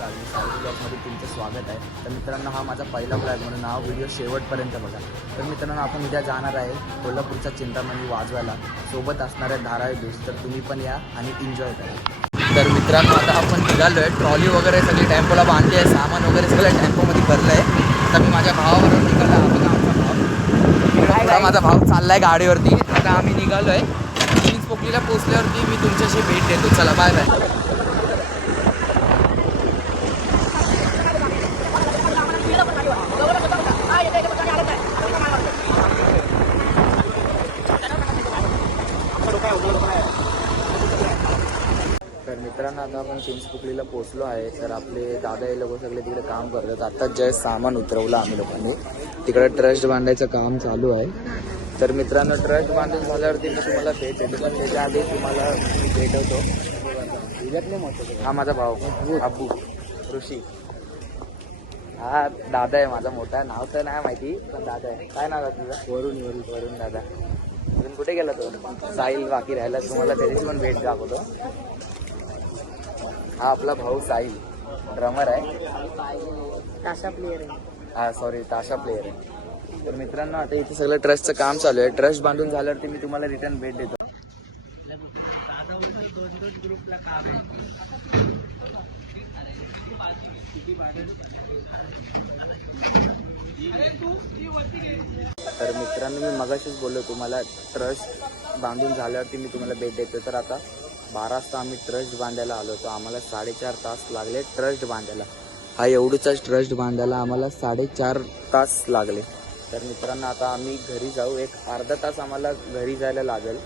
नमस्कार, मी साई ब्लॉगमध्ये तुमचं स्वागत आहे. तर मित्रांनो, हा माझा पहिला ब्लॉग म्हणून हा व्हिडिओ शेवटपर्यंत बघा. तर मित्रांनो, आपण उद्या जाणार आहे कोल्हापूरचा चिंतामणी वाजवायला. सोबत असणाऱ्या धारावी बीच. तर तुम्ही पण या आणि एन्जॉय करा. तर मित्रांनो, आता आपण निघालो आहे. ट्रॉली वगैरे सगळी टेम्पोला बांधली आहे, सामान वगैरे सगळं टेम्पोमध्ये भरलं आहे. आता मी माझ्या भावाबरोबर निघालो. हा बघा आमचा भाव, माझा भाव चालला आहे गाडीवरती. आता आम्ही निघालो आहे. प्लीज पोकलीला पोचल्यावरती मी तुमच्याशी भेट देतो. चला, बाय बाय. तर मित्रांनो, आता आपण चिंचपोकलीला पोचलो आहे. तर आपले दादा हे लोक सगळे तिकडे काम करतात. आता जस्ट सामान उतरवलं आम्ही लोकांनी. तिकडे ट्रस्ट बांधायचं काम चालू आहे. तर मित्रांनो, ट्रस्ट बांधून झाल्यावरती मी तुम्हाला भेटेल, पण त्याच्या आधी तुम्हाला मी भेटवतो. हा माझा भाऊ अब्बू ऋषी. हा दादा आहे माझा मोठा. नाव तर नाही माहिती, पण दादा आहे. काय नाव आहे तुझं? वरुण दादा. अजून कुठे गेला तो? साहिल बाकी राहिला. तुम्हाला त्याची पण भेट दाखवतो. हा आपला भाऊ साहिल, ड्रमर आहे. ताशा प्लेयर आहे. हा सॉरी, ताशा प्लेयर आहे. तर मित्रांनो, आता इथे सगळं ट्रस्टचं काम चालू आहे. ट्रस्ट बांधून झाल्यावरती मी तुम्हाला रिटर्न भेट देतो. तर मित्रांनो, मी मगाशीच बोललो तुम्हाला, ट्रस्ट बांधून झाल्यावरती मी तुम्हाला भेट देतो. तर आता 12 वाजता आम्ही ट्रस्ट बांधायला आलो होतो. आम्हाला 4.5 तास लागले ट्रस्ट बांधायला. हा एवढूचाच ट्रस्ट बांधायला आम्हाला 4.5 तास लागले. तर मित्रांनो, आता आम्ही घरी जाऊ. एक अर्धा तास आम्हाला घरी जायला लागेल.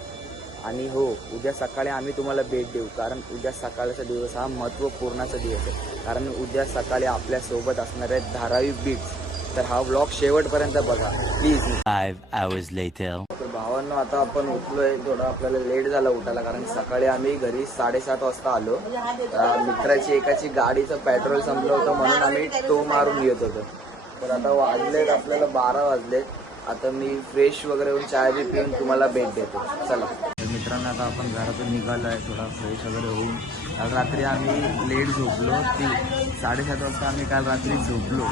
आणि हो, उद्या सकाळी आम्ही तुम्हाला भेट देऊ, कारण उद्या सकाळचा दिवस हा महत्त्वपूर्णाचा दिवस आहे. कारण उद्या सकाळी आपल्यासोबत असणार आहे धारावी बीच. तर हा व्लॉग शेवटपर्यंत बघा प्लीज. 5 hours later. तर भावांनो, आता आपण उठलोय. थोडं आपल्याला लेट झाला उठायला, कारण सकाळी आम्ही घरी 7:30 वाजता आलो. मित्राची एकाची गाडीचं पेट्रोल संपलं होतं, म्हणून आम्ही टो मारून येत होतो. तर आता वाजलेत आपल्याला 12 वाजलेत. आता मी फ्रेश वगैरे होऊन चाय बी पिऊन तुम्हाला भेट देतो. चला. तर मित्रांनो, आता आपण घरातून निघालो आहे. थोडा फ्रेश वगैरे होऊन. काल रात्री आम्ही लेट झोपलो. 7:30 वाजता आम्ही काल रात्री झोपलो.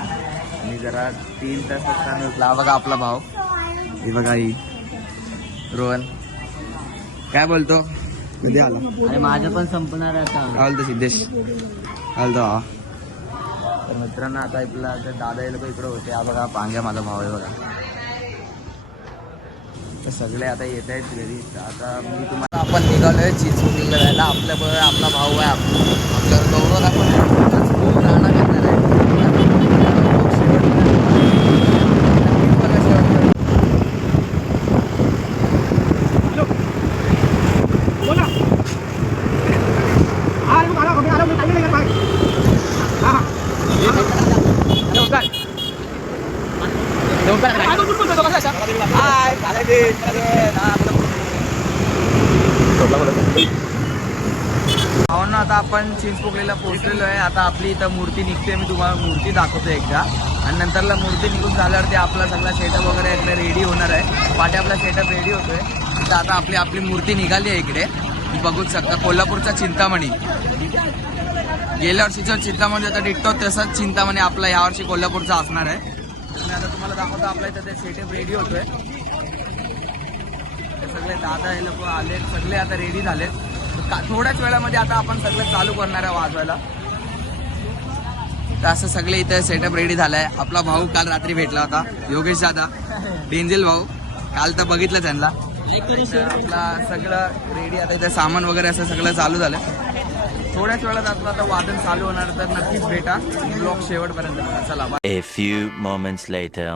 आणि जरा 3 तास आम्ही उठला. बघा आपला भाव, हे बघा ही रोहन. काय बोलतो? कधी आला? अरे माझं पण संपणार आहे आता. आलतो सिद्धेश, आलतो. हा. तर मित्रांनो, आता आपला दादा हे लोक इकडे होते. हा बघा पांग्या, माझा भाव आहे बघा. तर सगळे आता येत आहेत घरी. आता मी तुम्हाला, आपण निघालोय चिंचपोकलीला जायला. आपल्याबरोबर आपला भाऊ आहे. आपल्यावर गौरव आपण खूप राहणार घेणार आहे. भावांनो, आता आपण चिंचपोकलीला पोहोचलेलो आहे. आता आपली इथं मूर्ती निघते. मी तुम्हाला मूर्ती दाखवतो एकदा. आणि नंतरला मूर्ती निघून झाल्यावरती आपला सगळा सेटअप वगैरे इकडे रेडी होणार आहे. पाठी आपला सेटअप रेडी होतोय. तर आता आपली मूर्ती निघाली आहे इकडे. बघूच शकता, कोल्हापूरचा चिंतामणी. गेल्या वर्षीचा चिंतामणी होता डिट्टो, तसाच चिंतामणी आपला यावर्षी कोल्हापूरचा असणार आहे. तर मी आता तुम्हाला दाखवतो. आपल्या इथं ते सेटअप रेडी होतोय. सगळे दादा हे लोक आले, सगळे आता रेडी झालेत. थोड्याच वेळामध्ये आता आपण सगळं चालू करणार आहे वाजवायला. तर असं सगळे इथे सेटअप रेडी झालाय. आपला भाऊ काल रात्री भेटला होता, योगेश दादा, डेंजल भाऊ. काल तर बघितलं त्यांना. आपला सगळं रेडी. आता इथे सामान वगैरे असं सगळं चालू झालं. थोड्याच वेळात आपलं आता वादन चालू होणार. तर नक्कीच भेटा, ब्लॉग शेवटपर्यंत बघा. चला. A few moments later.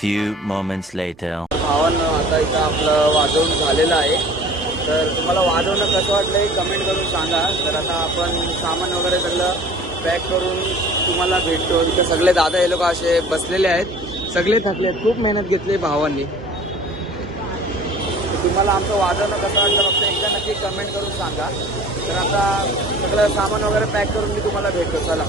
few moments later. भावानं आता इथं आपलं वाजवून झालेलं आहे. तर तुम्हाला वाजवणं कसं वाटलंय कमेंट करून सांगा. तर आता आपण सामान वगैरे सगळं पॅक करून तुम्हाला भेटतो. इथं सगळे दादा हे लोक असे बसलेले आहेत, सगळे थकले आहेत, खूप मेहनत घेतली भावांनी. तुम्हाला आमचं वाजवणं कसं वाटलं फक्त एकदा नक्की कमेंट करून सांगा. तर आता सगळं सामान वगैरे पॅक करून मी तुम्हाला भेटतो. चला.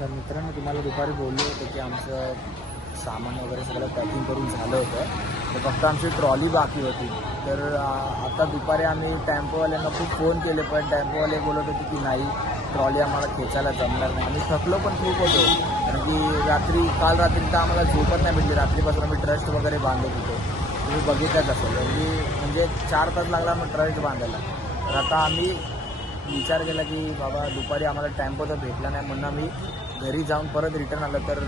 तर मित्रांनो तुम्हाला दुपारी बोललो होतो की आमचं सामान वगैरे सगळं पॅकिंग करून झालं होतं, तर फक्त आमची ट्रॉली बाकी होती. तर आता दुपारी आम्ही टेम्पोवाल्यांना खूप फोन केले, पण टेम्पोवाले बोलत होते की नाही, ट्रॉली आम्हाला खेचायला जमणार नाही. आम्ही थकलो पण खूप होतो, कारण की काल रात्री तर आम्हाला झोपत नाही भेटली. रात्रीपासून आम्ही ट्रस्ट वगैरे बांधत होतो, तुम्ही बघितलंच असेल. म्हणजे 4 तास लागला मग ट्रस्ट बांधायला. तर आता आम्ही विचार केला की बाबा दुपारी आम्हाला टेम्पो तर भेटला नाही, म्हणून आम्ही घरी जाऊन परत रिटर्न आलो. तर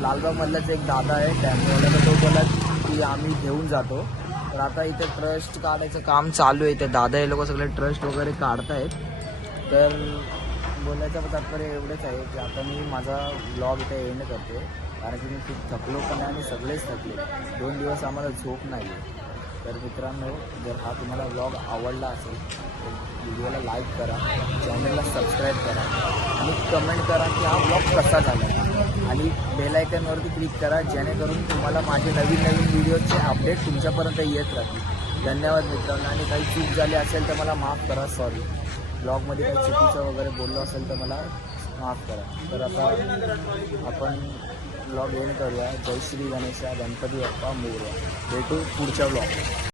लालबागमधलाच एक दादा आहे टेम्पोवाला, तर तो बोला की आम्ही घेऊन जातो. तर आता इथे ट्रस्ट काढायचं काम चालू आहे. ते दादा हे लोक सगळे ट्रस्ट वगैरे काढतायत. तर बोलायचं तात्पर्य एवढंच आहे की आता मी माझा ब्लॉग इथे एंड करतो, कारण की मी खूप थकलो पण आहे आणि सगळेच थकले. 2 दिवस आम्हाला झोप नाही आहे. तर मित्रांनो, जर हा तुम्हाला ब्लॉग आवडला असेल तर व्हिडिओला लाईक करा, चॅनलला सबस्क्राईब करा आणि कमेंट करा की हा ब्लॉग कसा झाला, आणि बेल आयकॉनवरती क्लिक करा, जेणेकरून तुम्हाला माझे नवीन नवीन व्हिडिओचे अपडेट तुमच्यापर्यंत येत राहतील. धन्यवाद मित्रांनो. आणि काही चूक झाली असेल तर मला माफ करा, सॉरी. ब्लॉगमध्ये काही चुकीचं वगैरे बोललो असेल तर मला माफ करा. तर आता आपण ब्लॉग एंड करूया. जय श्री गणेशा, गणपती बाप्पा मोरया. भेटू पुढच्या ब्लॉग.